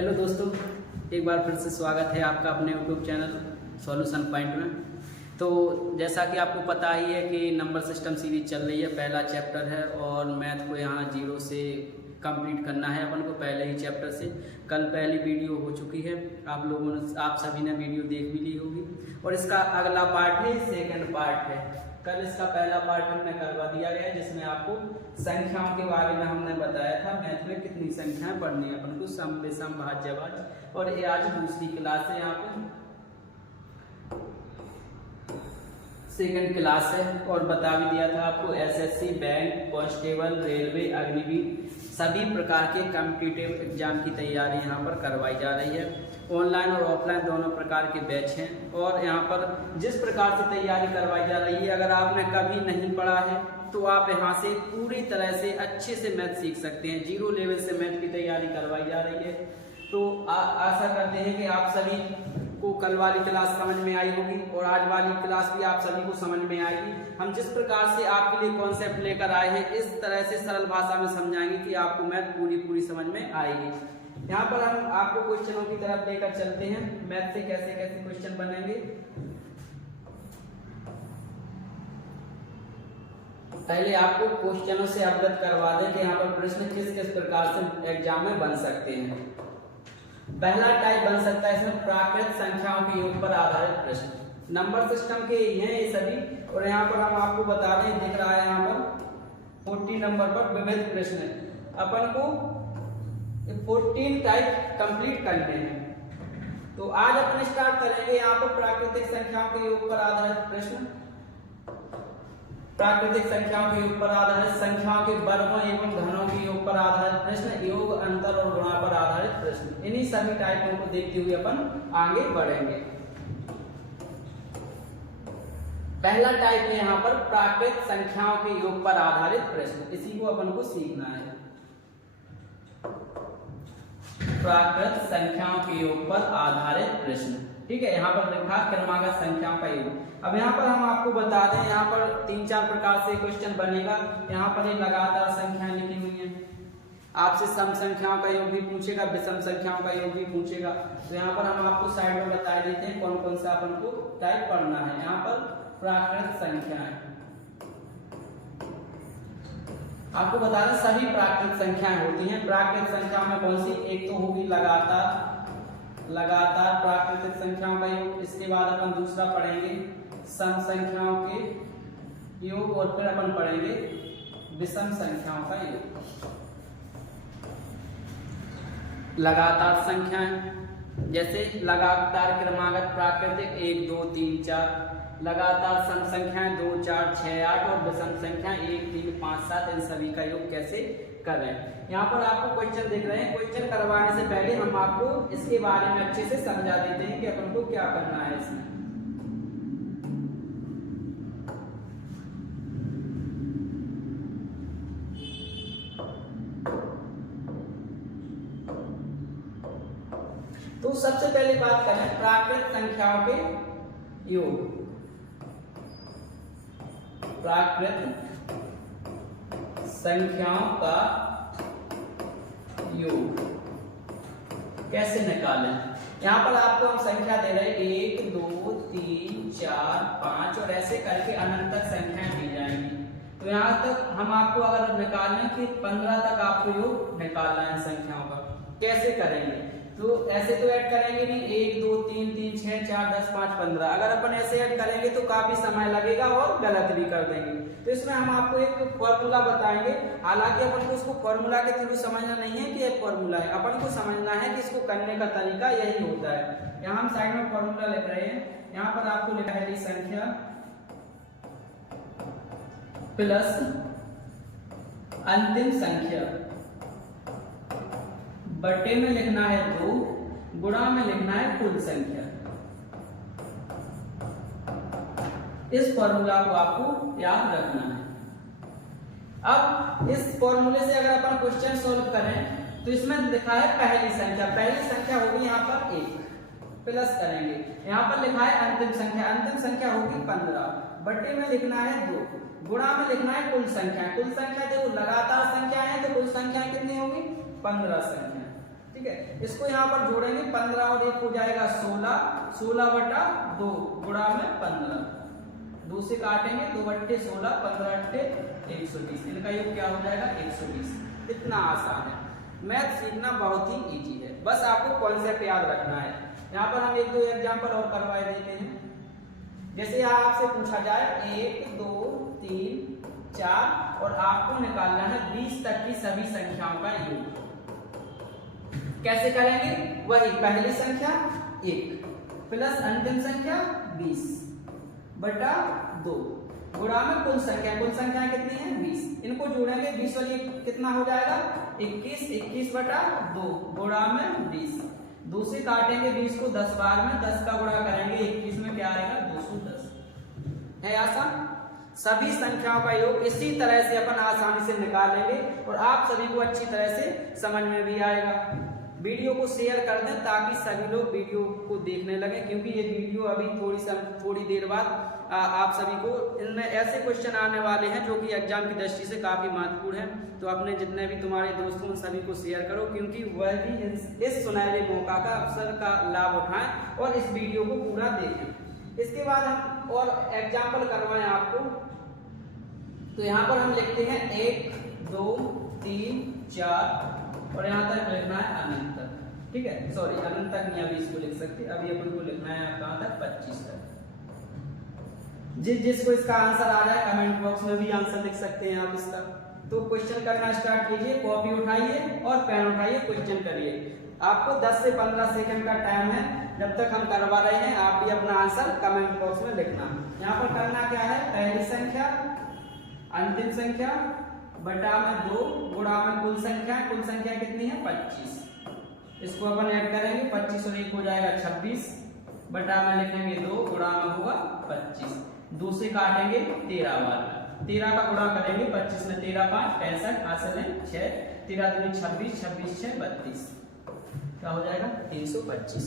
Hello दोस्तों, एक बार फिर से स्वागत है आपका अपने यूट्यूब चैनल सॉल्यूशन पॉइंट में। तो जैसा कि आपको पता ही है कि नंबर सिस्टम सीरीज चल रही है, पहला चैप्टर है और मैथ को यहाँ 0 से कंप्लीट करना है अपन को पहले ही चैप्टर से। कल पहली वीडियो हो चुकी है, आप सभी ने वीडियो देख भी ली होगी और इसका अगला पार्ट है, सेकंड पार्ट है। कल इसका पहला पार्ट हमने करवा दिया गया है जिसमें आपको संख्याओं के बारे में हमने बताया था, मैथ में कितनी संख्याएं पढ़नी है अपन को, सम विषम भाज्य भाज्य। और ये आज दूसरी क्लास है, यहाँ पे सेकंड क्लास है। और बता भी दिया था आपको SSC, bank, constable, railway, Agniveer सभी प्रकार के कॉम्पिटिटिव एग्जाम की तैयारी यहाँ पर करवाई जा रही है। ऑनलाइन और ऑफलाइन दोनों प्रकार के बैच हैं और यहाँ पर जिस प्रकार से तैयारी करवाई जा रही है, अगर आपने कभी नहीं पढ़ा है तो आप यहाँ से पूरी तरह से अच्छे से मैथ सीख सकते हैं। 0 लेवल से मैथ की तैयारी करवाई जा रही है। तो आशा करते हैं कि आप सभी को कल वाली क्लास समझ में आई होगी और आज वाली क्लास भी आप सभी को समझ में आएगी। हम जिस प्रकार से आपके लिए कॉन्सेप्ट लेकर आए हैं, इस तरह से सरल भाषा में समझाएंगे कि आपको मैथ पूरी समझ में आएगी। यहाँ पर हम आपको क्वेश्चनों की तरफ लेकर चलते हैं, मैथ से कैसे कैसे क्वेश्चन बनेंगे। पहले आपको क्वेश्चनों से अवगत करवा दें कि यहाँ पर प्रश्न किस किस प्रकार से एग्जाम में बन सकते हैं। पहला टाइप बन सकता है इसमें प्राकृत संख्याओं के योग पर आधारित प्रश्न। नंबर सिस्टम के हैं ये सभी और यहाँ पर हम आपको बता दें, दिख रहा है यहाँ पर 40 नंबर पर विविध प्रश्न अपन को 14 टाइप कंप्लीट करने हैं। तो आज अपन स्टार्ट करेंगे यहाँ पर प्राकृतिक संख्याओं के योग पर आधारित प्रश्न। प्राकृतिक संख्याओं के योग पर आधारित, संख्याओं के वर्गों एवं घनों के योग पर आधारित प्रश्न, योग, अंतर और गुणा पर आधारित प्रश्न। इन्हीं सभी टाइपों को देखते हुए अपन आगे बढ़ेंगे। पहला टाइप है यहाँ पर प्राकृत संख्याओं के योग पर आधारित प्रश्न, इसी को अपन को सीखना है। प्राकृत संख्याओं के योग पर आधारित प्रश्न, ठीक है। यहाँ पर लिखा क्रमागत संख्याओं का योग। अब यहाँ पर हम आपको बता दें, यहाँ पर 3-4 प्रकार से क्वेश्चन बनेगा। यहाँ पर ये लगातार संख्याएं लिखी हुई हैं, आपसे सम संख्याओं का योग भी पूछेगा, विषम संख्याओं का योग भी पूछेगा। तो यहाँ पर हम आपको साइड में बता देते हैं कौन कौन सा अपन को टाइप पढ़ना है। यहाँ पर प्राकृत संख्याएं आपको बता दें, सभी प्राकृत संख्याएं होती हैं। प्राकृत संख्याओं में कौन सी, एक तो होगी लगातार प्राकृतिक संख्याओं का योग। इसके बाद अपन दूसरा पढ़ेंगे सम संख्याओं के योग और फिर अपन पढ़ेंगे विषम संख्याओं का योग। लगातार संख्याएं जैसे लगातार क्रमागत प्राकृतिक 1 2 3 4, लगातार सम संख्याएं 2 4 6 8 और विषम संख्याएं 1 3 5 7। इन सभी का योग कैसे कर रहे हैं। यहाँ पर आपको क्वेश्चन दिख रहे हैं। क्वेश्चन करवाने से पहले हम आपको इसके बारे में अच्छे से समझा देते हैं कि अपन को क्या करना है इसमें। तो सबसे पहले बात करें प्राकृत संख्याओं के योग। प्राकृत संख्याओं का योग कैसे निकालें। यहाँ पर आपको हम संख्या दे रहे हैं 1 2 3 4 5 और ऐसे करके अनंत तक संख्याएं दी जाएंगी। तो यहाँ तक हम आपको अगर निकालें कि 15 तक आपको योग निकालना है संख्याओं का, कैसे करेंगे। तो ऐसे तो ऐड करेंगे नहीं, 1 2 3 3 6 4 10 5 15। अगर अपन ऐसे ऐड करेंगे तो काफी समय लगेगा और गलत भी कर देंगे। तो इसमें हम आपको एक फॉर्मूला बताएंगे। हालांकि अपन को उसको फॉर्मूला के थ्रू समझना नहीं है कि एक फॉर्मूला है, अपन को समझना है कि इसको करने का तरीका यही होता है। यहाँ हम साइड में फॉर्मूला लिख रहे हैं। यहाँ पर आपको लिखा है संख्या प्लस अंतिम संख्या बटे में लिखना है 2, गुणा में लिखना है कुल संख्या। इस फॉर्मूला को आपको याद रखना है। अब इस फॉर्मूले से अगर अपन क्वेश्चन सॉल्व करें तो इसमें लिखा है पहली संख्या होगी यहाँ पर 1, प्लस करेंगे, यहाँ पर लिखा है अंतिम संख्या होगी 15, बटे में लिखना है 2, गुणा में लिखना है कुल संख्या। देखो लगातार संख्या है तो कुल संख्या कितनी होगी 15 संख्या। तो ठीक है। इसको यहाँ पर जोड़ेंगे 15 और 1 हो जाएगा 16, 16/2 गुणा में 15, 2 से काटेंगे 2/16, 15 120, इनका योग क्या हो जाएगा 120। इतना आसान है, मैथ सीखना बहुत ही इजी है, बस आपको कॉन्सेप्ट याद रखना है। यहाँ पर हम 1-2 एग्जाम्पल और करवाए देते हैं। जैसे यहाँ आपसे पूछा जाए 1 2 3 4 और आपको निकालना है 20 तक की सभी संख्याओं का योग। कैसे करेंगे? वही पहली संख्या 1 प्लस अंतिम संख्या 20/2 गुणा में कुल संख्या कितनी है 20, इनको जोड़ेंगे 20 और ये कितना हो जाएगा 21, 21/2 गुणा में 20, 2 से काटेंगे 20 को 10 बार में, 10 का गुणा करेंगे 21 में, क्या आएगा 210। है आसान। सभी संख्याओं का योग इसी तरह से अपन आसानी से निकालेंगे और आप सभी को अच्छी तरह से समझ में भी आएगा। वीडियो को शेयर कर दें ताकि सभी लोग वीडियो को देखने लगे, क्योंकि ये वीडियो अभी थोड़ी देर बाद आप सभी को इनमें ऐसे क्वेश्चन आने वाले हैं जो कि एग्जाम की दृष्टि से काफी महत्वपूर्ण है। तो अपने जितने भी तुम्हारे दोस्तों उन सभी को शेयर करो, क्योंकि वह भी इस सुनहरे मौका का अवसर का लाभ उठाएं और इस वीडियो को पूरा देखें। इसके बाद हम और एग्जाम्पल करवाएं आपको। तो यहाँ पर हम लिखते हैं 1 2 3 4 और यहाँ तक लिखना है अनंत तक, ठीक है। सॉरी अनंत तक नहीं, अभी इसको लिख सकते, अभी अपन को लिखना है कहाँ तक 25 तक। जिसको इसका आंसर आ रहा है कमेंट बॉक्स में भी आंसर लिख सकते हैं आप इसका। तो क्वेश्चन करना स्टार्ट कीजिए, कॉपी उठाइए और पेन उठाइए, क्वेश्चन करिए। आपको 10 से 15 सेकंड का टाइम है, जब तक हम करवा रहे हैं आप भी अपना आंसर कमेंट बॉक्स में लिखना। यहाँ पर करना क्या है, पहली संख्या अंतिम संख्या बटा में 2 गुणा में कुल संख्या कितनी है 25। इसको अपन ऐड करेंगे, 25 और 1 हो जाएगा 26, बटा में लिखेंगे 2 गुणा में होगा 25, 2 से काटेंगे 13 बार, 13 का गुणा करेंगे 25 में, 13 5 65, हासिल है 6, 13 दूनी 26, 26 6 32, क्या हो जाएगा 325।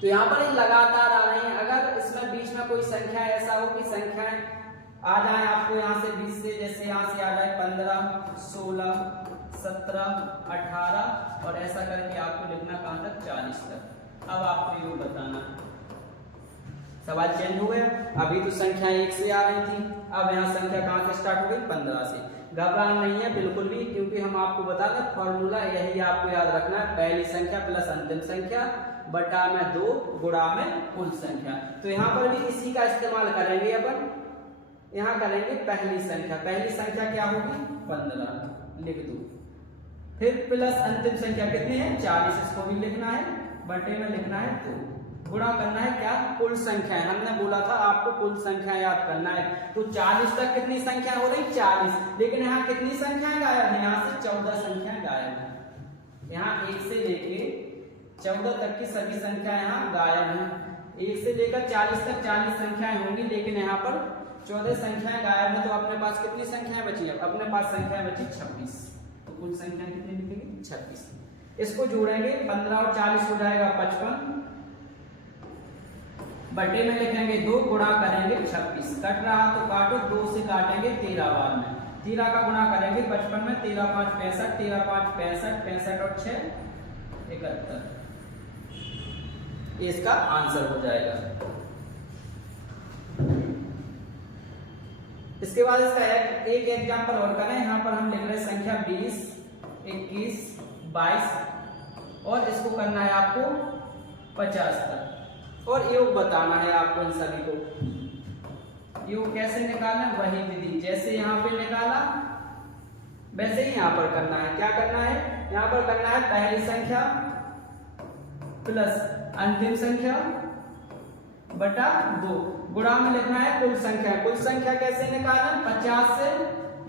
तो यहाँ पर ये लगातार आ रही है। अगर इसमें बीच में कोई संख्या ऐसा हो कि संख्याएं आ जाए आपको यहाँ से 20 से, जैसे यहाँ से आ जाए 15 16 17 18 और ऐसा करके आपको लिखना कहाँ तक 40 तक। अब आपको ये बताना, सवाल चेंज हो गया। अभी तो संख्या 1 से आ रही थी, अब यहाँ संख्या कहाँ से स्टार्ट हो गई 15 से। घबराना नहीं है बिल्कुल भी, क्योंकि हम आपको बता दें फॉर्मूला यही आपको याद रखना है, पहली संख्या प्लस अंतिम संख्या बटा में 2 गुणा में कुल संख्या। तो यहाँ पर भी इसी का इस्तेमाल करेंगे अपन। यहाँ करेंगे पहली संख्या क्या होगी 15 लिख दो, फिर प्लस अंतिम संख्या कितनी है 40, इसको भी लिखना है, बटे में लिखना है 2, गुणा करना है क्या कुल संख्या है। हमने बोला था आपको कुल संख्या याद करना है। तो 40 तक कितनी संख्या हो रही 40, लेकिन यहाँ कितनी संख्याएं गायब है, यहाँ से 14 संख्याएं गायब है। यहाँ 1 से लेके 14 तक की सभी संख्या यहाँ गायब हैं। 1 से लेकर 40 तक 40 संख्याएं होंगी, लेकिन यहाँ पर 14 संख्याएं गायब हैं। तो अपने पास कितनी संख्याएं बची है, अपने पास संख्याएं बची 26। तो कुल संख्या कितनी लिखेंगे 26। इसको जोड़ेंगे 15 और 40 हो जाएगा 55, बटे में लिखेंगे 2 गुणा करेंगे 26, कट रहा तो काटो, 2 से काटेंगे 13 बार में, 13 का गुणा करेंगे 55 में, 13 5 65, 13 5 65, 65 और 6 71, इसका आंसर हो जाएगा। इसके बाद इसका एक एग्जांपल और करें। यहाँ पर हम लिख रहे हैं संख्या 20 21 22 और इसको करना है आपको 50 तक और योग बताना है आपको। इन सभी को योग कैसे निकालना, वही विधि जैसे यहाँ पे निकाला वैसे ही यहाँ पर करना है। क्या करना है, यहाँ पर करना है पहली संख्या प्लस अंतिम संख्या बटा 2, गुणा में लिखना है कुल संख्या। कुल संख्या कैसे निकालें, 50 से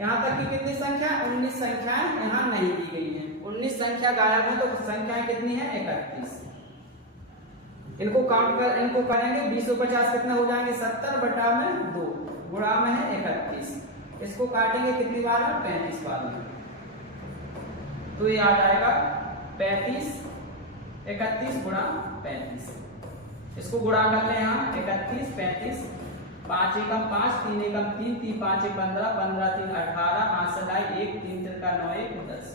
यहाँ तक की कितनी संख्या 19 संख्याएं यहाँ नहीं दी गई हैं, 19 संख्या गायब है। तो संख्याएं कितनी है 31। इनको काउंट कर, इनको करेंगे 20 और 50 कितने हो जाएंगे 70 बटा में 2, गुणा में है 31। इसको काटेंगे कितनी बार में 35 बार में, तो ये आ जाएगा 35 31 गुणा 35। इसको गुणा कर ले यहाँ 31 35 5 एकम 5, 3 एकम 3, 3 5 15, 15 3 18, 5 से लाई 1, 3 तिरका 9 1 10।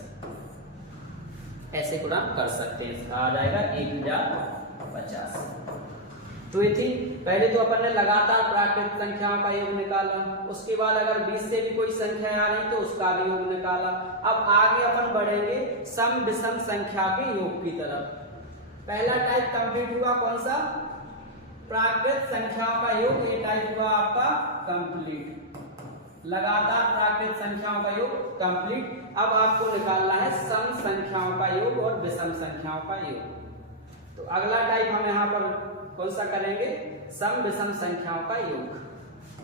ऐसे गुणा कर सकते हैं, आ जाएगा 1050। तो ये थी, पहले तो अपन ने लगातार प्राकृतिक संख्याओं का योग निकाला, उसके बाद अगर 20 से भी कोई संख्या आ रही तो उसका भी योग निकाला। अब आगे अपन बढ़ेंगे सम विषम संख्या के योग की तरफ। पहला टाइप कंप्लीट हुआ, कौन सा? प्राकृतिक संख्याओं का योग, ये टाइप हुआ आपका कंप्लीट, लगातार प्राकृतिक संख्याओं का योग कंप्लीट। अब आपको निकालना है सम संख्याओं का योग और विषम संख्याओं का योग। तो अगला टाइप हम यहाँ पर कौन सा करेंगे? सम विषम संख्याओं का योग।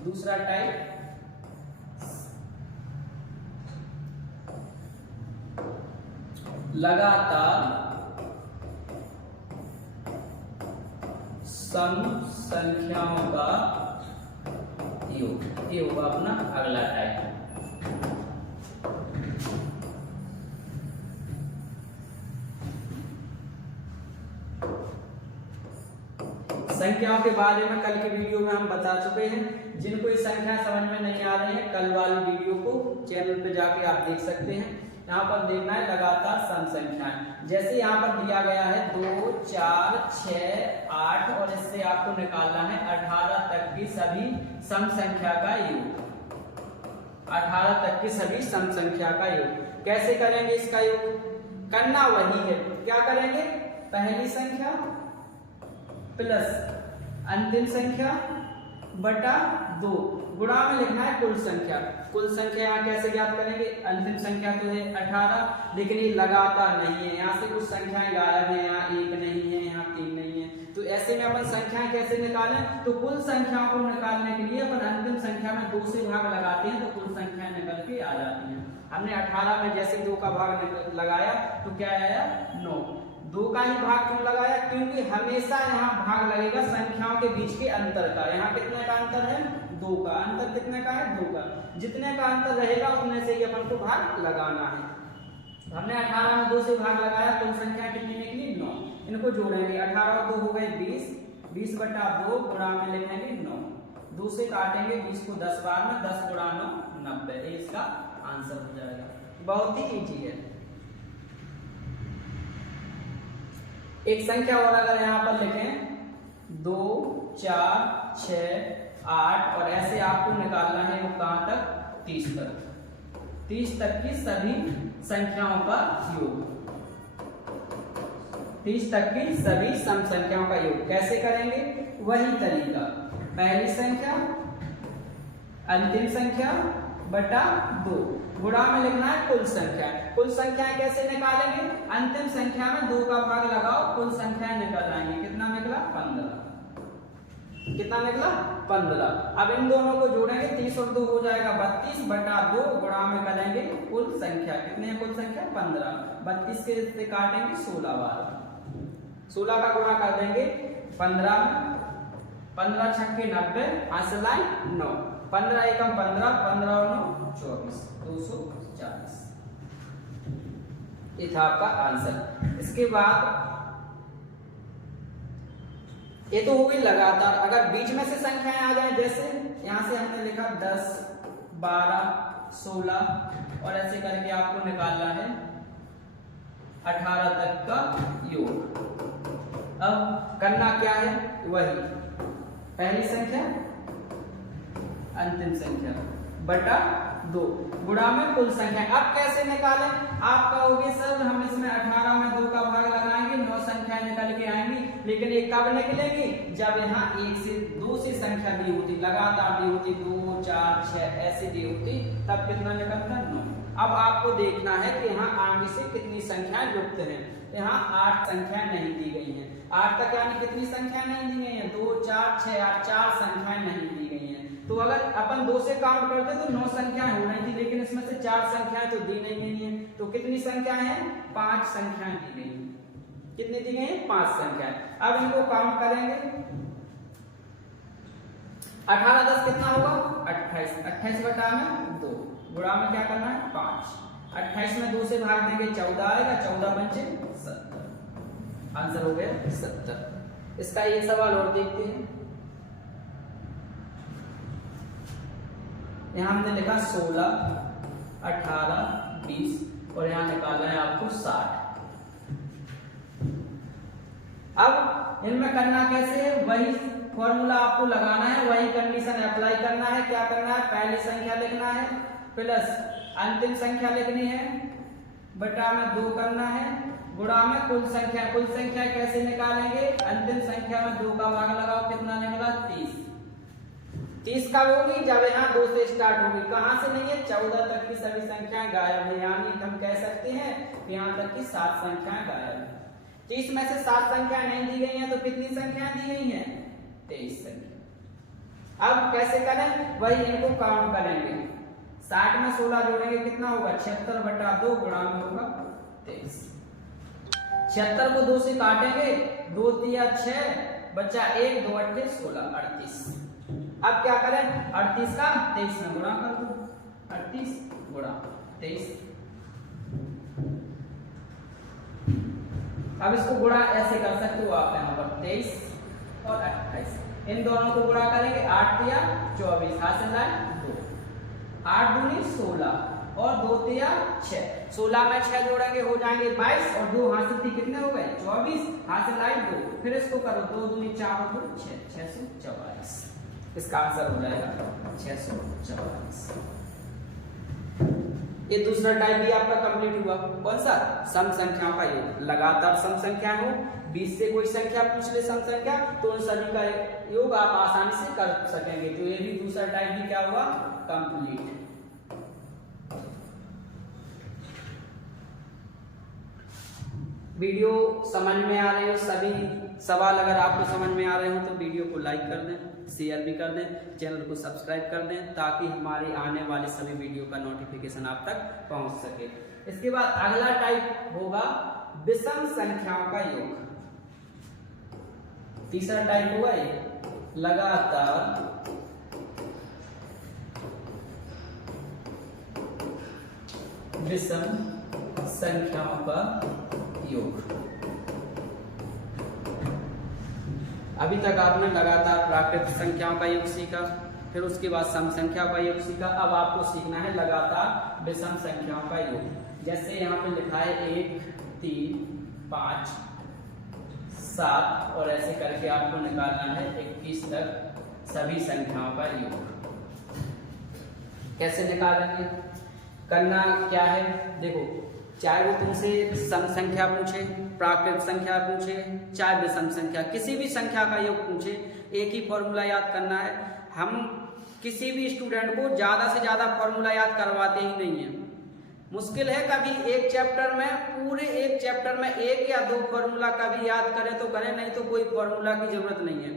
दूसरा टाइप लगातार सम संख्याओं का योग, ये होगा अपना अगला टाइप। संख्याओं के बारे में कल के वीडियो में हम बता चुके हैं। जिनको ये संख्या समझ में नहीं आ रही है, कल वाली वीडियो को चैनल पे जाके आप देख सकते हैं। यहाँ पर देखना है लगातार सम संख्याएं, जैसे यहाँ पर दिया गया है 2 4 6 8 और इससे आपको निकालना है 18 तक की सभी सम संख्या का योग। 18 तक की सभी सम संख्या का योग कैसे करेंगे? इसका योग करना वही है, क्या करेंगे? पहली संख्या प्लस अंतिम संख्या बटा 2, गुणा में लिखना है कुल संख्या। कुल संख्या यहाँ कैसे ज्ञात करेंगे? अंतिम संख्या तो है 18, लेकिन ये लगातार नहीं है, यहाँ से कुछ संख्याएं गायब है, यहाँ 1 नहीं है, यहाँ 3 नहीं है। तो ऐसे में अपन संख्याएं कैसे निकालें? तो कुल संख्याओं को निकालने के लिए अपन अंतिम संख्या में 2 से भाग लगाते हैं तो कुल संख्या निकल के आ जाती है। हमने 18 में जैसे 2 का भाग लगाया तो क्या आया? 9। 2 का ही भाग क्यों लगाया? क्योंकि हमेशा यहाँ भाग लगेगा संख्याओं के बीच के अंतर का। यहाँ कितने का अंतर है? 2 का। अंतर कितने का है? 2 का। जितने का अंतर रहेगा उतने से ही अपन को भाग लगाना है। हमने 18 में 2 से भाग लगाया, कुल संख्या कितनी निकली? 9। इनको जोड़ेंगे, 18 और 2 हो गए 20, 20 बटा 2 गुणा में लिखेंगे 9। 2 से काटेंगे 20 को 10 बार में, 10 गुणा 9 90। ये इसका आंसर हो जाएगा। बहुत ही इजी है। एक संख्या और अगर यहाँ पर लिखें 2 4 6 8 और ऐसे आपको निकालना है वो कहां तक? 30 तक। 30 तक की सभी संख्याओं का योग, 30 तक की सभी सम संख्याओं का योग कैसे करेंगे? वही तरीका, पहली संख्या अंतिम संख्या बटा 2, गुणा में लिखना है कुल संख्या। कुल संख्याएं कैसे निकालेंगे? अंतिम संख्या में 2 का भाग लगाओ, कुल संख्याएं निकल आएंगी। कितना निकला? 15। कितना निकला? 15। अब इन दोनों को जोड़ेंगे, 30 और 2 हो जाएगा 32 बटा 2 गुणा में करेंगे कुल संख्या। कितने है कुल संख्या? 15। 32 से काटेंगे 16 बार, 16 का गुणा कर देंगे 15 में, 15 छक्के 90, हासिल 9, 15 एकम 15, 15 और 9 24, 240। ये था आपका आंसर। इसके बाद ये तो हो गई लगातार। अगर बीच में से संख्याएं आ जाए, जैसे यहां से हमने लिखा 10 12 16 और ऐसे करके आपको निकालना है 18 तक का योग। अब करना क्या है? वही पहली संख्या अंतिम संख्या बटा 2 गुणा में कुल संख्या। अब कैसे निकालें? आप कहोगे सर हम इसमें 18 में 2 का भाग लगाएंगे, 9 संख्याएं निकल के आएंगी, लेकिन ये कब निकलेगी? जब यहाँ 1 से 2 से संख्या दी होती, लगातार दी होती, 2 4 6 ऐसे दी होती, तब कितना निकलता? 9। अब आपको देखना है कि यहाँ आगे से कितनी संख्याएं लुप्त हैं। यहाँ 8 संख्याएं नहीं दी गई हैं। 8 तक यानी कितनी संख्याएं नहीं दी गई हैं? 2 4 6 8, 4 संख्याएं नहीं दी गई हैं। तो अगर अपन 2 से काउंट करते तो 9 संख्याएं हो रही थी, लेकिन इसमें से 4 संख्याएं तो दी नहीं गई हैं। तो कितनी संख्याएं हैं? 5 संख्याएं दी गई हैं। कितनी दी गई हैं? 5 संख्याएं। अब इनको काउंट करेंगे, 18 10 कितना होगा? 28। 28 बटा में 2 गुणा में क्या करना है? 5। 28 में 2 से भाग देंगे 14 आएगा, 14 पंचे 70। आंसर हो गया 70। इसका ये सवाल और देखते हैं। यहाँ हमने लिखा 16, 18, 20 और यहाँ निकालना है आपको 60। अब इनमें करना कैसे है, वही फॉर्मूला आपको लगाना है, वही कंडीशन अप्लाई करना है। क्या करना है, पहली संख्या लिखना है प्लस अंतिम संख्या लिखनी है, बटा में 2 करना है, गुणा में कुल संख्या। कुल संख्या कैसे निकालेंगे, अंतिम संख्या में 2 का भाग लगाओ, कितना निकला 30। 30 कब होगी, जब यहाँ 2 से स्टार्ट होगी। कहां से नहीं है, 14 तक की सभी संख्याएं गायब है, यानी हम कह सकते हैं कि यहाँ तक की 7 संख्याएं गायब है। 30 में से 7 संख्याएं नहीं दी गई हैं, तो कितनी संख्याएं दी गई हैं, 23 संख्या। अब कैसे करें, वही इनको काउंट करेंगे। 60 में 16 जोड़ेंगे, कितना होगा 76 बटा 2 गुणा में होगा 23। 76 को 2 से काटेंगे, 2 तिया 6 बचा 1, 2 अट्ठे 16, 38। अब क्या करें, 38 का 23 में गुणा कर दो, 38 गुणा 23। अब इसको गुणा ऐसे कर सकते हो आप, यहाँ पर 23 और 28, इन दोनों को गुणा करेंगे, 8 तिया 24, हासिल है 2, 8 दूनी 16 और 2 तिया 6, 16 में 6 जोड़ेंगे हो जाएंगे 22 और 2 हासिल थी, कितने हो गए 24, हासिल आए 2। फिर इसको करो, 2 दूनी 4 और 2 6, 644। इसका आंसर हो जाएगा 644। ये दूसरा टाइप भी आपका कंप्लीट हुआ। कौन सा, सम संख्याओं का योग। लगातार सम संख्या हो, 20 से कोई संख्या पूछ ले सम संख्या, तो उन सभी का योग आप आसानी से कर सकेंगे। तो ये भी दूसरा टाइप भी क्या हुआ, कंप्लीट। वीडियो समझ में आ रहे हो, सभी सवाल अगर आपको समझ में आ रहे हो तो वीडियो को लाइक कर दें, शेयर भी कर दें, चैनल को सब्सक्राइब कर दें, ताकि हमारे आने वाले सभी वीडियो का नोटिफिकेशन आप तक पहुंच सके। इसके बाद अगला टाइप होगा विषम संख्याओं का योग। तीसरा टाइप हुआ ये लगातार विषम संख्याओं का योग। अभी तक आपने लगातार प्राकृतिक संख्याओं का योग सीखा, फिर उसके बाद सम संख्या का योग सीखा। अब आपको सीखना है लगातार विषम संख्याओं का योग। जैसे यहाँ पे लिखा है 1, 3, 5, 7 और ऐसे करके आपको निकालना है 21 तक सभी संख्याओं का योग। कैसे निकालेंगे, करना क्या है, देखो, चाहे वो तुमसे सम संख्या पूछे, प्राकृतिक संख्या पूछे, चाहे विषम संख्या, किसी भी संख्या का योग पूछे, एक ही फॉर्मूला याद करना है। हम किसी भी स्टूडेंट को ज्यादा से ज्यादा फॉर्मूला याद करवाते ही नहीं है। मुश्किल है कभी एक चैप्टर में, पूरे एक चैप्टर में 1 या 2 फॉर्मूला कभी याद करें तो करें, नहीं तो कोई फॉर्मूला की जरूरत नहीं है।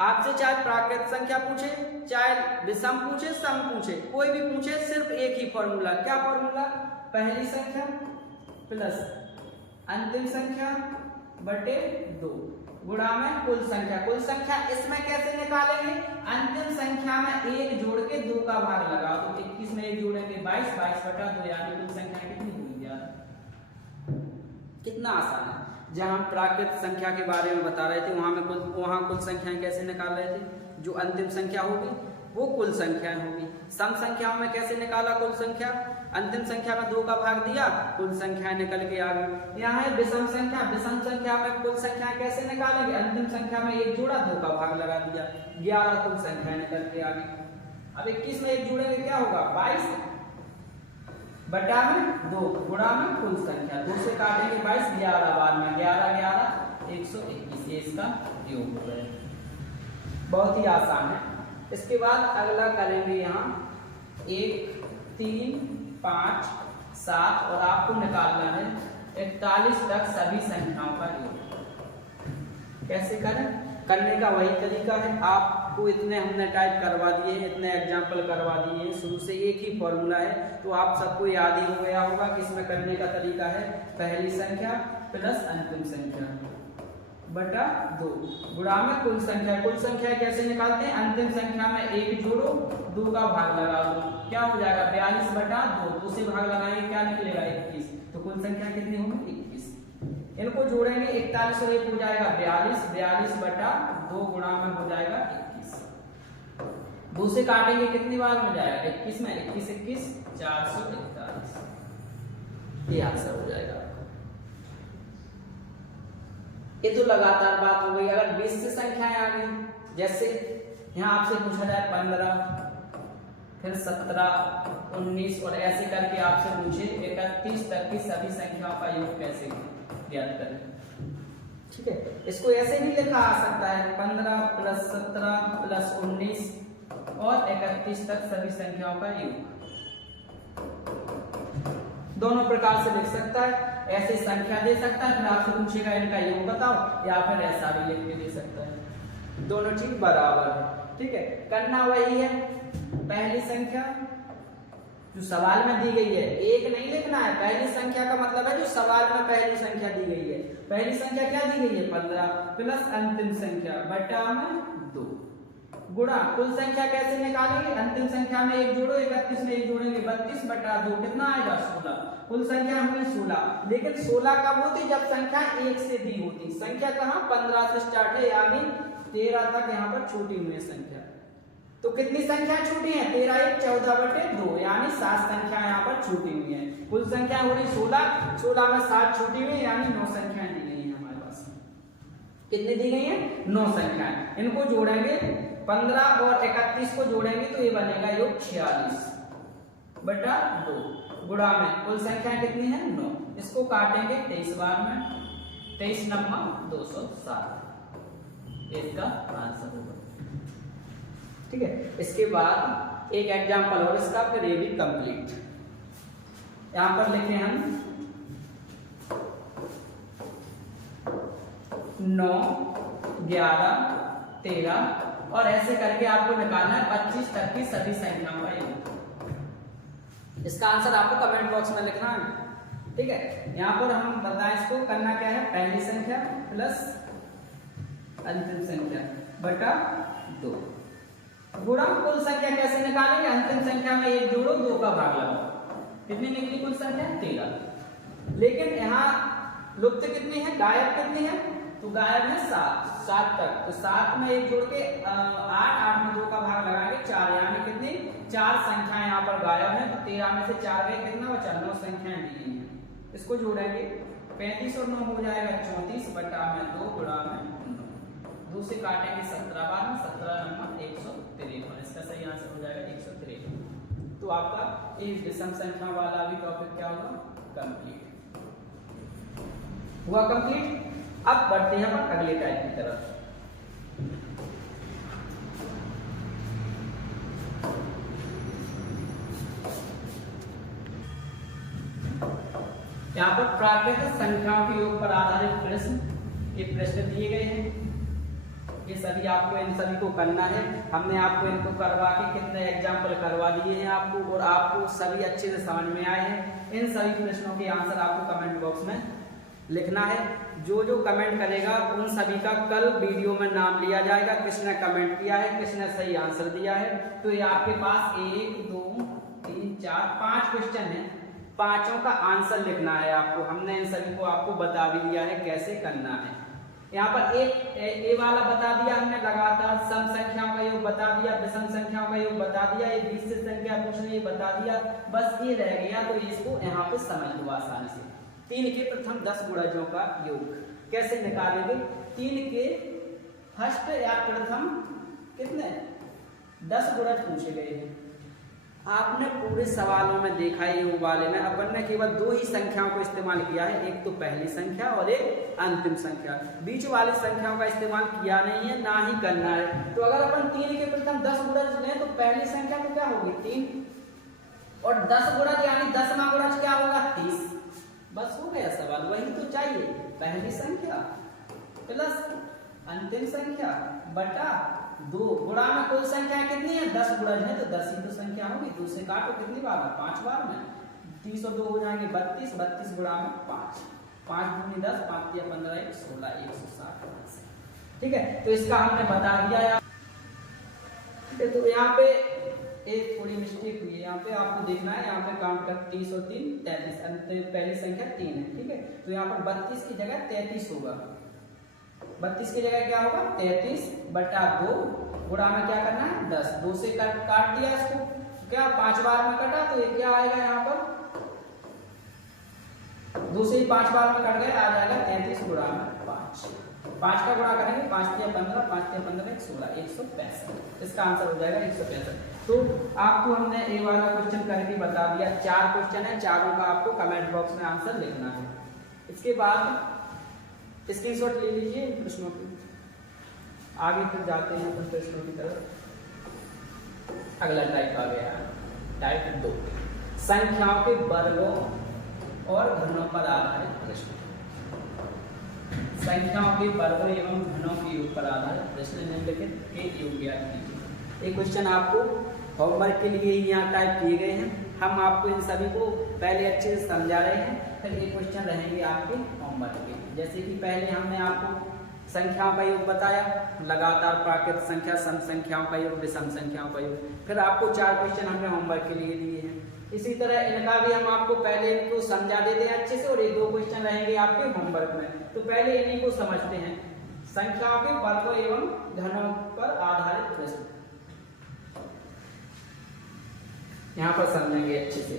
आपसे चाहे प्राकृतिक संख्या पूछे, चाहे विषम पूछे, सम पूछे, कोई भी पूछे, सिर्फ एक ही फॉर्मूला। क्या फॉर्मूला, पहली संख्या प्लस अंतिम संख्या बटे 2 गुणा में कुल संख्या। कुल संख्या इसमें कैसे निकालेंगे, अंतिम संख्या में 1 जोड़ के 2 का भाग लगाओ, तो 21 में 1 जोड़ेंगे 22, 22 बटा 2, यानी कुल संख्या कितनी हुई यार। कितना आसान है। जहां हम प्राकृतिक संख्या के बारे में बता रहे थे, वहां कुल संख्याएं कैसे निकाल रहे थे, जो अंतिम संख्या होगी वो कुल संख्या होगी। सम संख्याओं में कैसे निकाला कुल संख्या, अंतिम संख्या में 2 का भाग दिया, कुल संख्या निकल के आ गई। यहाँ है विषम संख्या, विषम संख्या में कुल संख्या कैसे निकालेंगे, अंतिम संख्या में 1 जोड़ा, 2 का भाग लगा दिया, 11 कुल संख्या निकल के आ गई। अब 21 में 1 जोड़ेंगे क्या होगा, 22 बटा में 2 गुणा में कुल संख्या, 2 से काटेंगे 22, 11 बाद में 11, 11 121, ये इसका योग हो गया। बहुत ही आसान है। इसके बाद अगला करेंगे यहाँ 1, 3, 5, 7 और आपको निकालना है 41 तक सभी संख्याओं का योग। कैसे करें, करने का वही तरीका है। आपको इतने हमने टाइप करवा दिए, इतने एग्जाम्पल करवा दिए, शुरू से एक ही फॉर्मूला है, तो आप सबको याद ही हो गया होगा कि इसमें करने का तरीका है पहली संख्या प्लस अंतिम संख्या बटा 2 गुणा में कुल संख्या। कुल संख्या कैसे निकालते हैं, अंतिम संख्या में 1 जोड़ो, 2 का भाग लगा दो, क्या हो जाएगा 42 बटा 2, 2 से भाग लगाएंगे क्या निकलेगा 21, तो कुल संख्या कितनी होगी 21। इनको जोड़ेंगे 41 और 1 हो जाएगा 42, 42 बटा 2 गुणा में हो जाएगा 21, 2 से काटेंगे कितनी बार में जाएगा? 21 में, 21 21 441, ये आंसर हो जाएगा आपका। ये तो लगातार बात हो गई। अगर 20 से संख्याएं आ गई, जैसे यहाँ आपसे पूछा जाए 15, फिर 17, 19 और ऐसे करके आपसे पूछे 31 तक की सभी संख्याओं का योग कैसे ज्ञात करें। ठीक है, इसको ऐसे भी लिखा आ सकता है 15 + 17 + 19 और 31 तक सभी संख्याओं का योग। दोनों प्रकार से लिख सकता है, ऐसे संख्या दे सकता है, फिर आपसे पूछेगा इनका योग बताओ, या फिर ऐसा भी लिख के दे सकता है। दोनों चीज बराबर है। ठीक है, करना वही है। पहली संख्या जो सवाल में दी गई है, एक नहीं लिखना है। पहली संख्या का मतलब है जो सवाल में पहली संख्या दी गई है। पहली संख्या क्या दी गई है? 15 प्लस अंतिम संख्या बटा में 2 गुणा कुल संख्या कैसे निकालेंगे? अंतिम संख्या में 1 जोड़ो, 31 में 1 जोड़ेंगे, 32 बटा 2 कितना आएगा? 16। कुल संख्या हुई 16, लेकिन 16 कब होती? जब संख्या 1 से दी होती। संख्या कहाँ? 15 से स्टार्ट है, यानी 13 तक यहाँ पर छूटी हुई है संख्या। तो कितनी संख्या छूटी है? 13 1 14/2, यानी 7 संख्या यहाँ पर छूटी हुई है। कुल संख्या हो रही 16, 16 में 7 छूटी हुई, यानी 9 संख्याएं दी गई है हमारे पास। कितनी दी गई है? 9 संख्याएं। इनको जोड़ेंगे, 15 और 31 को जोड़ेंगे तो ये बनेगा योग 46/2 गुणा में कुल संख्या कितनी है? 9। इसको काटेंगे 23 बार में, 23 9 207, इसका आंसर होगा। ठीक है, इसके बाद एक एग्जांपल और इसका, फिर ये भी कंप्लीट। यहां पर लिखे हम 9 11 13 और ऐसे करके आपको निकालना है 25 तक की सभी संख्याओं का योग। इसका आंसर आपको कमेंट बॉक्स में लिखना है। ठीक है, यहां पर हम बताएं इसको करना क्या है? पहली संख्या प्लस अंतिम संख्या बटा 2 गुणा कुल संख्या कैसे निकालेंगे? अंतिम संख्या में 1 जोड़ो, 2 का भाग लगाओ। कितनी निकली कुल संख्या? 13। लेकिन यहाँ लुप्त कितनी है? गायब कितनी है? तो गायब है 7 तक। तो 7 में 1 जोड़ के 8 में 2 का भाग लगाएंगे 4, यानी कितनी? 4 संख्याएं यहाँ पर गायब है। तो 13 में से 4 गए, कितना बचा? 9 संख्याएं दी गई हैं। इसको जोड़ेंगे, 35 और 9 हो जाएगा 34 बटा में 2 गुणा में 9। 2 से काटेंगे 17 बार में, 17 9 153, इसका सही आंसर हो जाएगा 153। तो आपका इस विषम संख्या वाला भी टॉपिक क्या होगा? कंप्लीट हुआ। कंप्लीट। अब बढ़ते हैं हम अगले टाइप की तरफ। यहाँ पर प्राकृतिक संख्याओं के योग पर आधारित प्रश्न, ये प्रश्न दिए गए हैं। ये सभी आपको, इन सभी को करना है। हमने आपको इनको करवा के कितने एग्जाम्पल करवा दिए हैं आपको, और आपको सभी अच्छे से समझ में आए हैं। इन सभी प्रश्नों के आंसर आपको कमेंट बॉक्स में लिखना है। जो जो कमेंट करेगा उन सभी का कल वीडियो में नाम लिया जाएगा, किसने कमेंट किया है, किसने सही आंसर दिया है। तो ये आपके पास 1 2 3 4 5 क्वेश्चन है, पांचों का आंसर लिखना है आपको। हमने इन सभी को आपको बता भी दिया है कैसे करना है। यहाँ पर एक ए वाला बता दिया हमने, लगातार सम संख्याओं का योग बता दिया, विषम संख्याओं का योग बता दिया, ये 20 से संख्या पूछ रही है बता दिया। बस ये रह गया, तो इसको यहाँ पे समझ लो आसानी से। 3 के प्रथम 10 गुणजों का योग कैसे निकालेंगे? 3 के फर्स्ट या प्रथम कितने 10 गुणज पूछे गए हैं। आपने पूरे सवालों में देखा है योग वाले में अपन ने केवल 2 ही संख्याओं को इस्तेमाल किया है, एक तो पहली संख्या और एक अंतिम संख्या। बीच वाली संख्याओं का इस्तेमाल किया नहीं है, ना ही करना है। तो अगर अपन 3 के प्रथम 10 गुणज लें तो पहली संख्या तो क्या होगी? 3 और 10 गुणज यानी 10वां गुणज क्या होगा? 30। बस हो गया सवाल। वही तो चाहिए, पहली संख्या प्लस अंतिम संख्या बटा 2 गुणा में कुल संख्या कितनी है? 10 गुणज है तो 10 ही तो संख्या होगी। 2 से काटो कितनी बार में? 5 बार में। 30 और 2 हो जाएंगे 32, 32 गुणा में 5, 5 दूनी 10, 5 या 15 1 16 160। ठीक है, तो इसका हमने बता दिया। ठीक है, तो यहाँ पे एक थोड़ी मिस्टेक हुई है। यहाँ पे आपको देखना है, यहाँ पे काउंट कर 30 और 3 33, पहली संख्या 3 है। ठीक है, तो यहाँ पर 32 की जगह 33 होगा। 32 की जगह क्या होगा? 33 बटा 2 गुणा में क्या करना है 10, 2 से काट दिया इसको, क्या 5 बार में कटा तो ये क्या आएगा यहाँ पर 2 से ही 5 बार में कट गया, आ जाएगा 33 गुणा में 5, 5 का गुणा करेंगे 5 × 15, 5 × 15 16, 165, इसका आंसर हो जाएगा 165। तो आपको हमने ए वाला क्वेश्चन करके बता दिया, 4 क्वेश्चन है, चारों का आपको कमेंट बॉक्स में आंसर लिखना है। इसके बाद स्क्रीनशॉट ले लीजिए प्रश्नों की, आगे फिर जाते हैं तो प्रश्नों की तरफ। अगला टाइप आ गया टाइप 2, संख्याओं के वर्गों और घनों पर आधारित प्रश्न। संख्याओं के वर्गों एवं घनों के योग पर आधारित प्रश्न निम्नलिखित के योग ज्ञात कीजिए। ये क्वेश्चन आपको होमवर्क के लिए यहाँ टाइप किए गए हैं, हम आपको इन सभी को पहले अच्छे से समझा रहे हैं, फिर ये क्वेश्चन रहेंगे आपके होमवर्क के। जैसे कि पहले हमने आपको संख्याओं का योग बताया, लगातार प्राकृत संख्या, सम संख्याओं का योग, विषम संख्याओं का योग, फिर आपको 4 क्वेश्चन हमने होमवर्क के लिए दिए हैं। इसी तरह इनका भी हम आपको पहले इनको समझा देते हैं अच्छे से, और ये 2 क्वेश्चन रहेंगे आपके होमवर्क में। तो पहले इन्हीं को समझते हैं, संख्याओं के वर्गों एवं घनों पर आधारित प्रश्न यहाँ पर समझेंगे अच्छे से।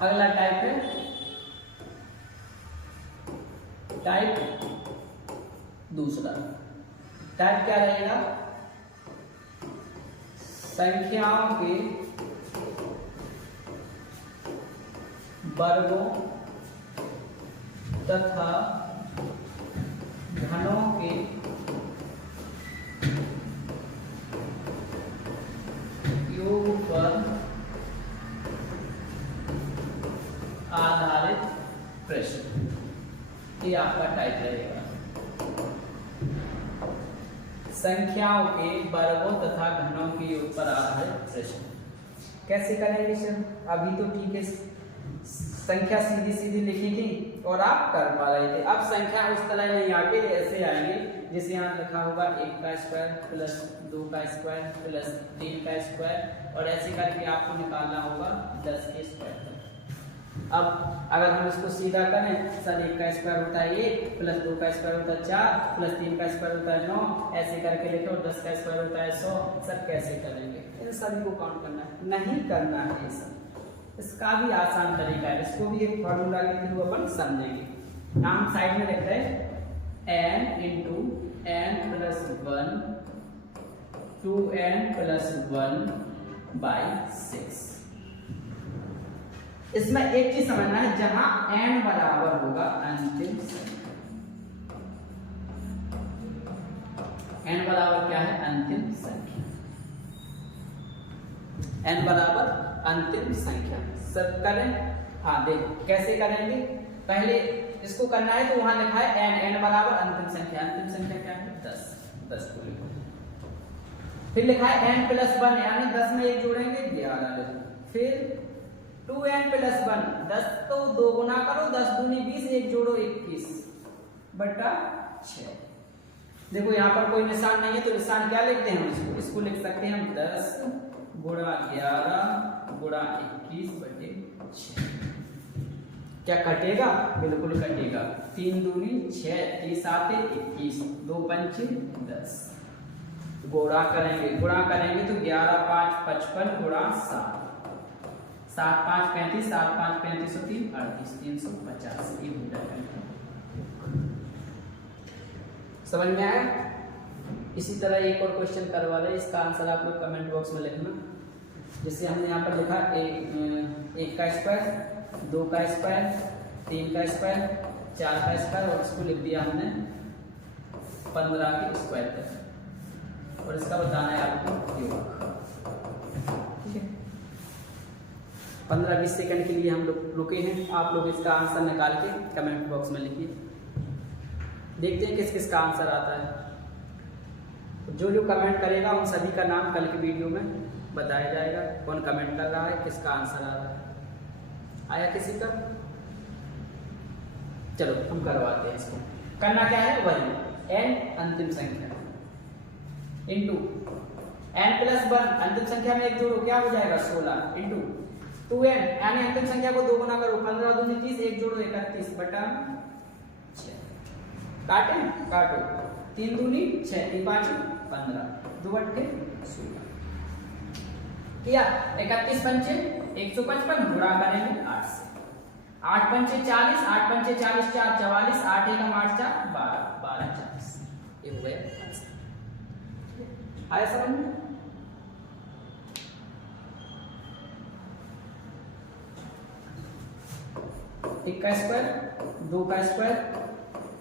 अगला टाइप है टाइप दूसरा। टाइप क्या रहेगा, संख्याओं के वर्गों तथा घनों के योग पर आधारित प्रश्न, ये आपका टाइप रहेगा। संख्याओं के वर्गों तथा घनों के योग पर आधारित प्रश्न कैसे करेंगे सर? अभी तो ठीक है, संख्या सीधी सीधी लिखी थी और आप कर पा रहे थे। अब संख्या उस तरह नहीं आके ऐसे आएंगे, जैसे यहाँ लिखा होगा 1 का स्क्वायर प्लस 2 का स्क्वायर प्लस 3 का स्क्वायर, और ऐसे करके आपको निकालना होगा 10 के स्क्वायर। अब अगर हम इसको सीधा करें, सर 1 का स्क्वायर होता है 1, प्लस 2 का स्क्वायर होता है 4, प्लस 3 का स्क्वायर होता है 9, ऐसे करके लिखे, और 10 का स्क्वायर होता है 100। सर कैसे करेंगे? इन सभी को काउंट करना है, नहीं करना है ये सब। इसका भी आसान तरीका है, इसको भी एक फॉर्मूला के थ्रू अपन समझेंगे। नाम साइड में लिखते हैं n into n plus 1 2n plus 1/6। इसमें एक चीज समझना है, जहां n बराबर होगा अंतिम संख्या, n बराबर क्या है? अंतिम संख्या, n बराबर अंतिम संख्या। सब करें, हाँ देखो कैसे करेंगे। पहले इसको करना है तो वहां लिखा है n बराबर अंतिम संख्या, अंतिम संख्या क्या है? 10 को लिखो। फिर लिखा है n प्लस 1, यानी 10 में 1 जोड़ेंगे 11 लिखो। फिर 2n प्लस 1, 10 तो 2 गुना करो, 10 दूनी 20, 1 जोड़ो 21/6। देखो यहाँ पर कोई निशान नहीं है, तो निशान क्या लिखते हैं? इसको लिख सकते हैं हम 10 गुणा 11 गुणा 21/6। क्या कटेगा? बिल्कुल कटेगा। 3 दूनी 6, 30 आते 21, 2 पंचे 10। गुणा करेंगे तो 11 5 55 गुणा 7, 7 5 35, 7 5 35 और 3 38, 350। ये हो जाएगा। समझ में आया? इसी तरह एक और क्वेश्चन करवा रहे, इसका आंसर आप लोग कमेंट बॉक्स में लिखना। जैसे हमने यहाँ पर लिखा 1 का स्क्वायर, 2 का स्क्वायर, 3 का स्क्वायर, 4 का स्क्वायर, और इसको लिख दिया हमने 15 के स्क्वायर तक, और इसका बताना है आपको योग। ठीक है, 15-20 सेकंड के लिए हम लोग रुके हैं। आप लोग इसका आंसर निकाल के कमेंट बॉक्स में लिखिए, देखते हैं किस किस का आंसर आता है। जो कमेंट करेगा उन सभी का नाम कल की वीडियो में बताया जाएगा, कौन कमेंट कर रहा है, किसका आंसर आ रहा है। आया किसी का? चलो हम करवाते हैं इसको। करना क्या है? वही n अंतिम संख्या इंटू n प्लस 1, अंतिम संख्या में 1 जोड़ो, क्या हो जाएगा? 16 इंटू, 2n यानी अंतिम संख्या को 2 गुना करो, 15 दूनी 30, 1 जोड़ो 31 बटा 6। काटे काटो, 3 दूनी 6, 3 5 15, 2 अट्ठे 16 किया। 31 पंचे 155 गुणा करेंगे 8 से, 8 पंचे 40, 8 पंचे 40, 4 44, 8 एकम 8 4 12, 12 40। ये हो गया आया समझ में। एक का स्क्वायर, 2 का स्क्वायर,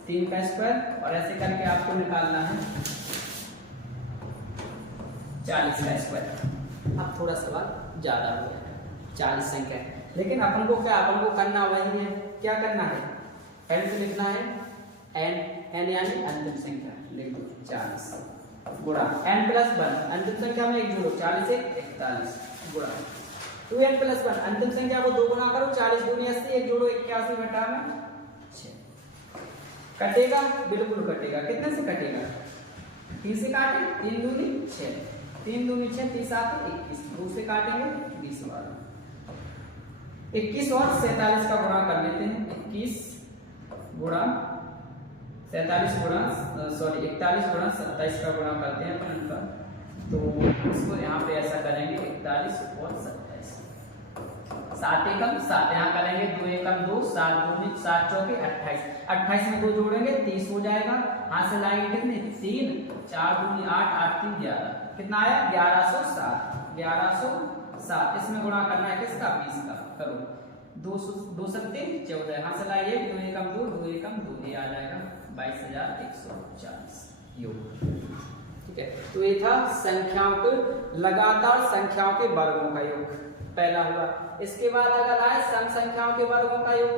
3 का स्क्वायर और ऐसे करके आपको निकालना है 40 का स्क्वायर। अब थोड़ा सवाल ज्यादा हो गया, 40 संख्या है, लेकिन अपन को करना वही है, क्या करना है, एन को लिखना है, एन यानी अंतिम संख्या लिख दो 40 गुणा n प्लस 1 अंतिम संख्या में 1 जोड़ो, 40 से 41 गुणा 2n प्लस 1 अंतिम संख्या को 2 गुना करो, 40 दूनी 80, 1 जोड़ो 81 बटा में 6। कटेगा, बिल्कुल कटेगा, कितने से कटेगा, 3 से काटे, 3 दूनी 6, 3 दूनी 6, 30 आते 21, 2 से काटेंगे 20 बार 21 और 47 का गुणा कर लेते हैं, 21 गुणा 47 गुणा 41 गुणा 27 का गुणा करते हैं अपन इनका, तो इसको यहाँ पे ऐसा करेंगे 41 और 27, 7 एकम 7 यहाँ करेंगे, 2 एकम 2, 7 दूनी 7 चौके 28, 28 में 2 जोड़ेंगे 30 हो जाएगा, यहाँ से लाएंगे कितने 3, 4 दूनी 8, 8 3 11, कितना आया 1107, 1107। इसमें गुणा करना है किसका 20 का, करो 2 सत्ते 14, यहाँ से लाइए 2 एकम 2, 2 एकम 2, ये आ जाएगा 22,140 योग। ठीक है, तो ये था संख्याओं के लगातार संख्याओं के वर्गों का योग पहला हुआ। इसके बाद अगर आए सम संख्याओं के वर्गों का योग,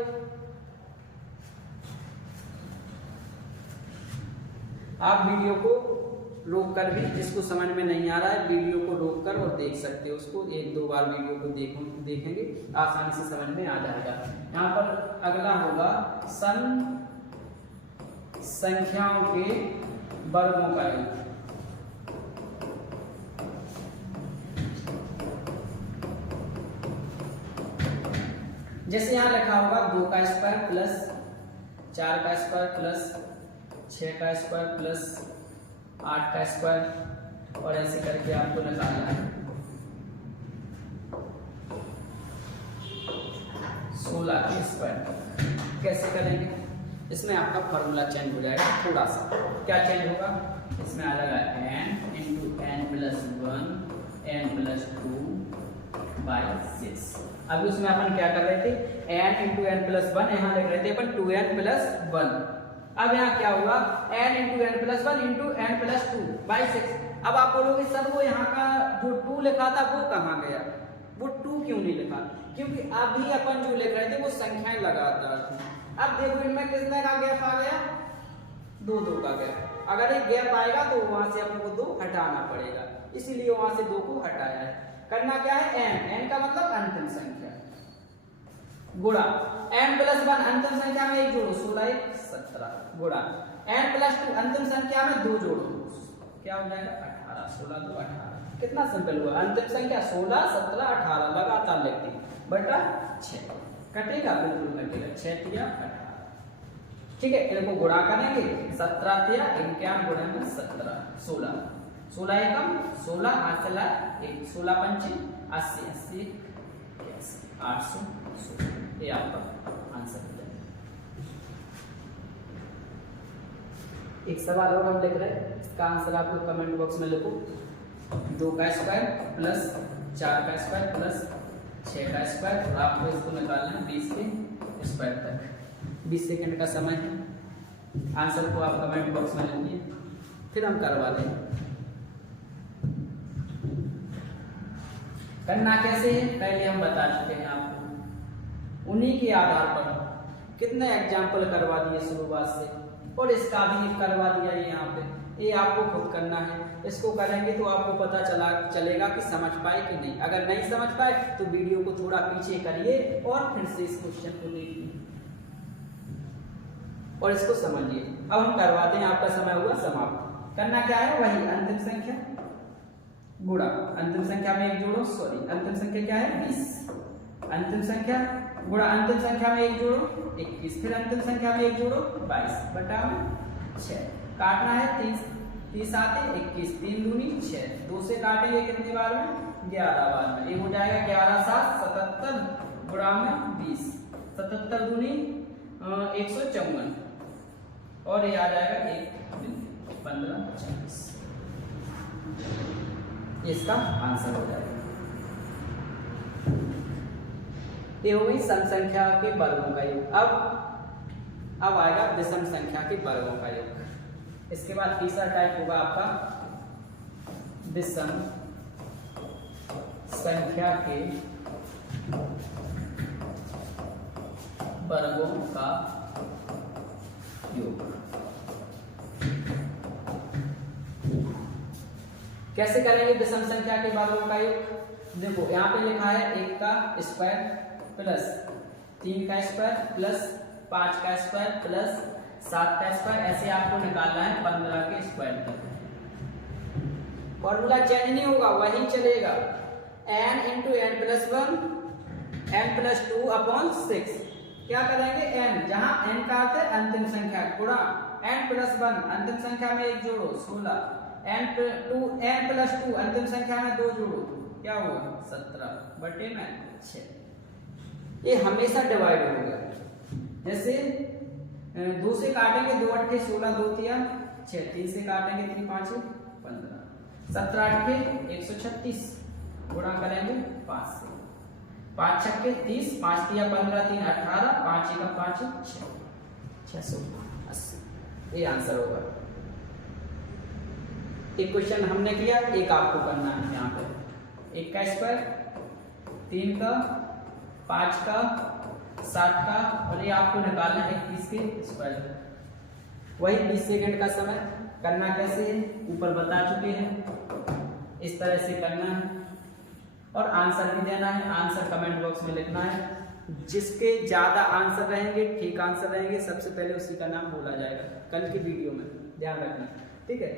आप वीडियो को रोक कर भी, जिसको समझ में नहीं आ रहा है वीडियो को रोक कर और देख सकते हो, उसको 1-2 बार वीडियो को देखेंगे आसानी से समझ में आ जाएगा। यहाँ पर अगला होगा सम संख्याओं के वर्गों का योग। जैसे यहाँ लिखा होगा 2 का स्क्वायर प्लस 4 का स्क्वायर प्लस 6 का स्क्वायर प्लस 8 का स्क्वायर और ऐसे करके आपको निकालना है 16 का स्क्वायर। कैसे करेंगे, इसमें आपका फॉर्मूला चेंज हो जाएगा थोड़ा सा। क्या चेंज होगा, इसमें आ जाएगा n into n plus 1 n plus 2/6। अभी उसमें अपन क्या कर रहे थे, n इंटू n प्लस 1, यहाँ लिख रहे थे अपन 2n प्लस 1। अब यहाँ क्या हुआ, n into n plus 1 into n plus 2/6। अब आप बोलोगे सर वो यहाँ का जो 2 लिखा था वो कहाँ गया, वो 2 क्यों नहीं लिखा, क्योंकि अभी अपन जो लिख रहे थे वो संख्याएं लगातार थी। अब देखो इनमें कितने का गैप आ गया, 2 का गैप। अगर एक गैप आएगा तो वहां से अपन को 2 हटाना पड़ेगा, इसीलिए वहां से 2 को हटाया है। करना क्या है, n का मतलब अंतिम संख्या गुणा n प्लस 1 अंतिम संख्या में 1 जोड़ो 16 17 गुणा n प्लस 2 अंतिम संख्या में 2 जोड़ो, क्या हो जाएगा 18, 16 2 18। कितना सिंपल हुआ, अंतिम संख्या 16 17 18 लगातार लेते हैं बटा 6। कटेगा, बिल्कुल कटेगा, 6 3 18। ठीक है, इनको गुणा करेंगे 17 3 51 गुणा में 17 16, 16 एकम 16 हासिला 1, 16 पंचे 80 80 800। ये आपका आंसर हो जाएगा। एक सवाल और हम लिख रहे हैं, इसका आंसर आप लोग कमेंट बॉक्स में लिखो। 2 का स्क्वायर प्लस 4 का स्क्वायर प्लस 6 का स्क्वायर, आपको इसको निकालना है 20 के स्क्वायर तक। 20 सेकंड का समय है, आंसर को आप कमेंट बॉक्स में लिखिए, फिर हम करवा देंगे। करना कैसे है पहले हम बता चुके हैं आपको, उन्हीं के आधार पर कितने एग्जाम्पल करवा दिए शुरुआत से, और इसका भी करवा दिया है यहाँ पे। ये आपको खुद करना है, इसको करेंगे तो आपको पता चलेगा कि समझ पाए कि नहीं। अगर नहीं समझ पाए तो वीडियो को थोड़ा पीछे करिए और फिर से इस क्वेश्चन को देखिए और इसको समझिए। अब हम करवाते हैं, आपका समय हुआ समाप्त। करना क्या है, वही अंतिम संख्या गुणा अंतिम संख्या में 1 जोड़ो, अंतिम संख्या क्या है 20, अंतिम संख्या गुणा अंतिम संख्या में 1 जोड़ो 21, फिर अंतिम संख्या में 1 जोड़ो 22 बटा में 6। काटना है 30 आते 21, 3 दूनी 6, 2 से काटेंगे कितनी बार में 11 बार में। ये हो जाएगा 11 7 77 गुणा में 20, 77 दूनी 154 और ये आ जाएगा 15 40। इसका आंसर हो जाएगा। ये हो गई सम संख्या के वर्गों का योग। अब आएगा विषम संख्या के वर्गों का योग। इसके बाद तीसरा टाइप होगा आपका विषम संख्या के वर्गों का योग। कैसे करेंगे विषम संख्या के वर्गों का योग? देखो यहाँ पे लिखा है 1 का स्क्वायर प्लस 3 का स्क्वायर प्लस 5 का स्क्वायर प्लस 7 का स्क्वायर, ऐसे आपको निकालना है 15 के स्क्वायर तक। फॉर्मूला चेंज नहीं होगा, वही चलेगा। n into N plus 1 n plus 2 upon 6। क्या करेंगे n, जहां n का अर्थ है अंतिम संख्या, गुणा n प्लस 1 अंतिम संख्या में 1 जोड़ो 16, n प्लस 2 अंतिम संख्या में 2 जोड़ो, क्या हुआ 17 बटे में 6। ये हमेशा डिवाइड होगा। जैसे 2 से काटेंगे 2 8 16, 2 तिया 6, 3 से काटेंगे 3 5 15, 17 8 136 गुणा करेंगे 5 से, 5 छक्के 30, 5 तिया 15, 3 18, 5 का 5 6, 680। ये आंसर होगा। एक क्वेश्चन हमने किया, एक आपको करना है। यहाँ पे 1 का स्क्वायर 3 का 5 का 7 का और ये आपको निकालना है 21 के स्क्वायर। वही 20 सेकंड का समय। करना कैसे है ऊपर बता चुके हैं, इस तरह से करना है और आंसर भी देना है। आंसर कमेंट बॉक्स में लिखना है। जिसके ज्यादा आंसर रहेंगे, ठीक आंसर रहेंगे, सबसे पहले उसी का नाम बोला जाएगा कल की वीडियो में, ध्यान रखना। ठीक है,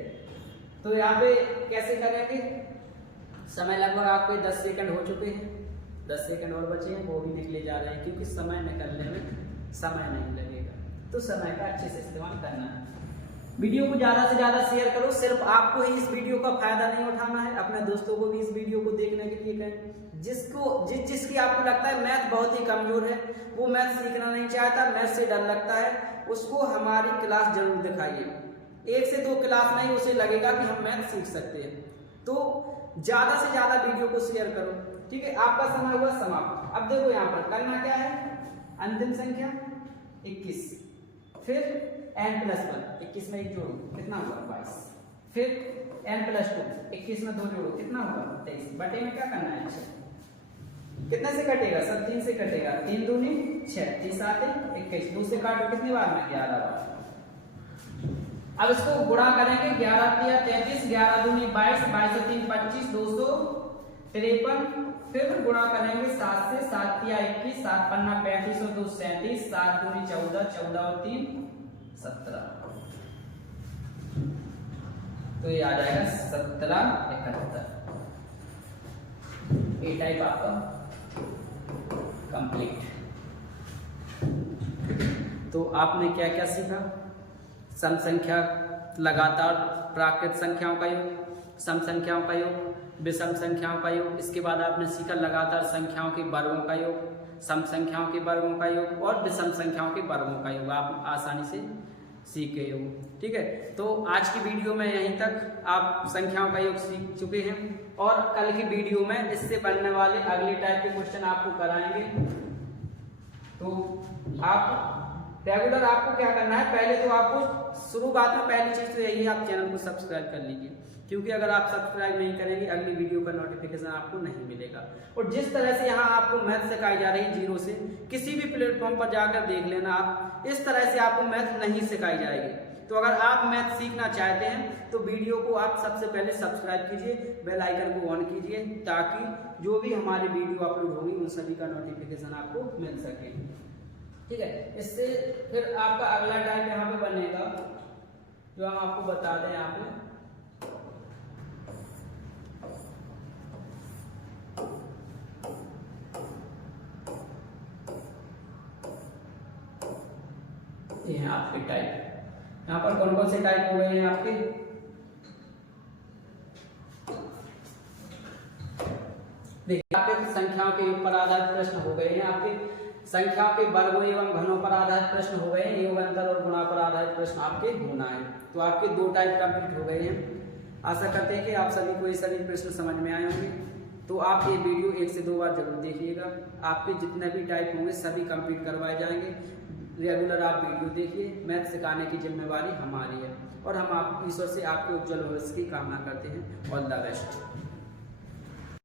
तो यहाँ पे कैसे करेंगे? समय लगभग आपके 10 सेकंड हो चुके हैं, 10 सेकंड और बचे हैं, वो भी निकले जा रहे हैं क्योंकि समय निकलने में समय नहीं लगेगा। तो समय का अच्छे से इस्तेमाल करना है। वीडियो को ज़्यादा से ज़्यादा शेयर करो। सिर्फ आपको ही इस वीडियो का फायदा नहीं उठाना है, अपने दोस्तों को भी इस वीडियो को देखने के लिए कहें। जिसकी आपको लगता है मैथ बहुत ही कमजोर है, वो मैथ सीखना नहीं चाहता, मैथ से डर लगता है, उसको हमारी क्लास जरूर दिखाइए। 1 से 2 क्लास नहीं, उसे लगेगा कि हम मैथ सीख सकते हैं। तो ज़्यादा से ज़्यादा वीडियो को शेयर करो। ठीक है, आपका समय हुआ समाप्त। अब देखो यहाँ पर करना क्या है, अंतिम संख्या 21, फिर n प्लस 1, 21 में 1 जोड़ो कितना हुआ 22, फिर n प्लस 2, 21 में 2 जोड़ो कितना हुआ 23, बटे में क्या करना है 6। कितने से कटेगा? सब 3 से कटेगा, 3 दूनी 6, 3 7 21, 2 से काटो कितनी बार में 11 बार। अब इसको गुणा करेंगे, 11 तिया 33, 11 दूनी 22, 22 से 3 25, 253, फिर गुणा करेंगे 7 से, 7 तिया 21, 7 पन्ना 35 और 2 37, 7 दूनी 14, 14 और 3 17, तो ये आ जाएगा 17 71। ए टाइप आपका कंप्लीट। तो आपने क्या क्या सीखा? सम संख्या, लगातार प्राकृत संख्याओं का योग, सम संख्याओं का योग, विषम संख्याओं का योग। इसके बाद आपने सीखा लगातार संख्याओं के वर्गों का योग, सम संख्याओं के वर्गों का योग और विषम संख्याओं के वर्गों का योग आप आसानी से सीख गए हो। ठीक है, तो आज की वीडियो में यहीं तक आप संख्याओं का योग सीख चुके हैं और कल की वीडियो में इससे बनने वाले अगले टाइप के क्वेश्चन आपको कराएंगे। तो आप रेगुलर आपको क्या करना है, पहले तो आपको शुरुआत में पहली चीज तो यही है, आप चैनल को सब्सक्राइब कर लीजिए, क्योंकि अगर आप सब्सक्राइब नहीं करेंगे अगली वीडियो का नोटिफिकेशन आपको नहीं मिलेगा। और जिस तरह से यहाँ आपको मैथ सिखाई जा रही है 0 से, किसी भी प्लेटफॉर्म पर जाकर देख लेना आप, इस तरह से आपको मैथ नहीं सिखाई जाएगी। तो अगर आप मैथ सीखना चाहते हैं तो वीडियो को आप सबसे पहले सब्सक्राइब कीजिए, बेल आइकन को ऑन कीजिए, ताकि जो भी हमारी वीडियो अपलोड होगी उन सभी का नोटिफिकेशन आपको मिल सके। ठीक है, इससे फिर आपका अगला टाइम यहाँ पे बनेगा जो हम आपको बता दें यहाँ पे। ये हैं आपके टाइप। यहाँ पर कौन कौन से टाइप हो गए हैं आपके, देखिए आपके संख्याओं के योग पर आधारित प्रश्न हो गए हैं, आपके संख्याओं के वर्गों एवं घनों पर आधारित प्रश्न हो गए हैं, योग अंतर और गुणा पर आधारित प्रश्न आपके होना है। तो आपके 2 टाइप कंप्लीट हो गए हैं। आशा करते हैं कि आप सभी को ये सभी प्रश्न समझ में आए होंगे। तो आप ये वीडियो 1 से 2 बार जरूर देखिएगा, आपके जितने भी टाइप होंगे सभी कंप्लीट करवाए जाएंगे। रेगुलर आप वीडियो देखिए, मैथ सिखाने की जिम्मेवारी हमारी है और हम आप ईश्वर से आपके उज्जवल भविष्य की कामना करते हैं। All the best.